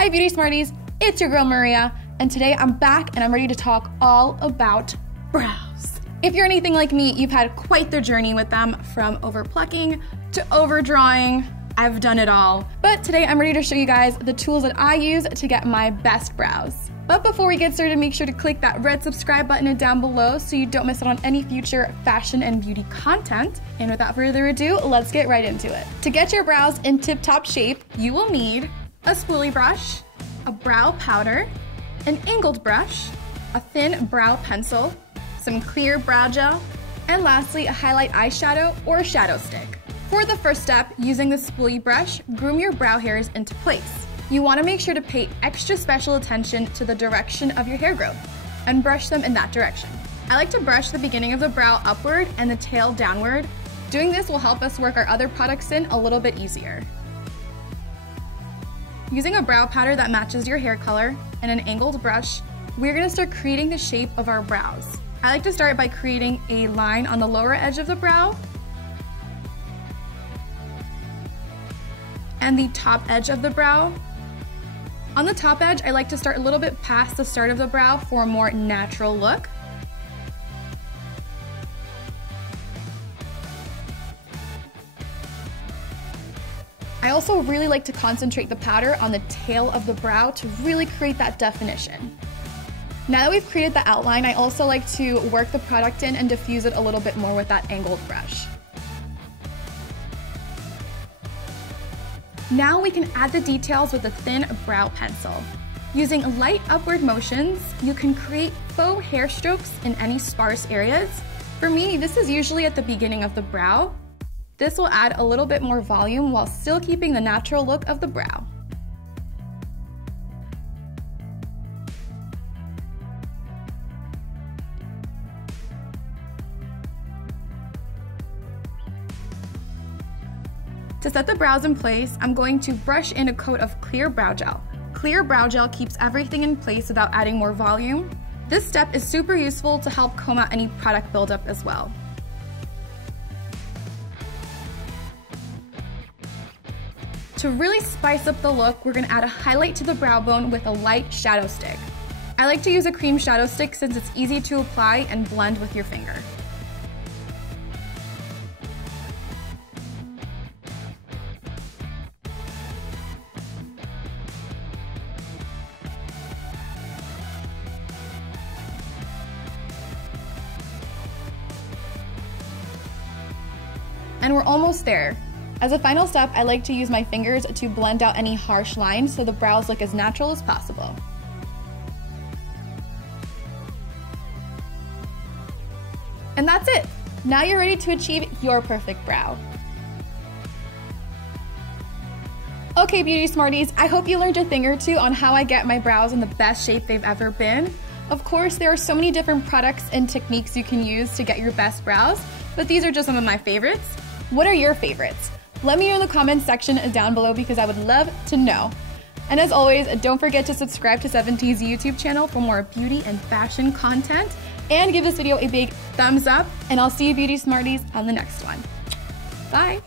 Hi Beauty Smarties, it's your girl Maria, and today I'm back and I'm ready to talk all about brows. If you're anything like me, you've had quite the journey with them, from over plucking to overdrawing. I've done it all. But today I'm ready to show you guys the tools that I use to get my best brows. But before we get started, make sure to click that red subscribe button down below so you don't miss out on any future fashion and beauty content. And without further ado, let's get right into it. To get your brows in tip-top shape, you will need a spoolie brush, a brow powder, an angled brush, a thin brow pencil, some clear brow gel, and lastly, a highlight eyeshadow or a shadow stick. For the first step, using the spoolie brush, groom your brow hairs into place. You want to make sure to pay extra special attention to the direction of your hair growth and brush them in that direction. I like to brush the beginning of the brow upward and the tail downward. Doing this will help us work our other products in a little bit easier. Using a brow powder that matches your hair color and an angled brush, we're going to start creating the shape of our brows. I like to start by creating a line on the lower edge of the brow and the top edge of the brow. On the top edge, I like to start a little bit past the start of the brow for a more natural look. I also really like to concentrate the powder on the tail of the brow to really create that definition. Now that we've created the outline, I also like to work the product in and diffuse it a little bit more with that angled brush. Now we can add the details with a thin brow pencil. Using light upward motions, you can create faux hair strokes in any sparse areas. For me, this is usually at the beginning of the brow. This will add a little bit more volume while still keeping the natural look of the brow. To set the brows in place, I'm going to brush in a coat of clear brow gel. Clear brow gel keeps everything in place without adding more volume. This step is super useful to help comb out any product buildup as well. To really spice up the look, we're going to add a highlight to the brow bone with a light shadow stick. I like to use a cream shadow stick since it's easy to apply and blend with your finger. And we're almost there. As a final step, I like to use my fingers to blend out any harsh lines so the brows look as natural as possible. And that's it! Now you're ready to achieve your perfect brow. Okay, Beauty Smarties, I hope you learned a thing or two on how I get my brows in the best shape they've ever been. Of course, there are so many different products and techniques you can use to get your best brows, but these are just some of my favorites. What are your favorites? Let me know in the comments section down below because I would love to know. And as always, don't forget to subscribe to 7T's YouTube channel for more beauty and fashion content, and give this video a big thumbs up, and I'll see you Beauty Smarties on the next one. Bye!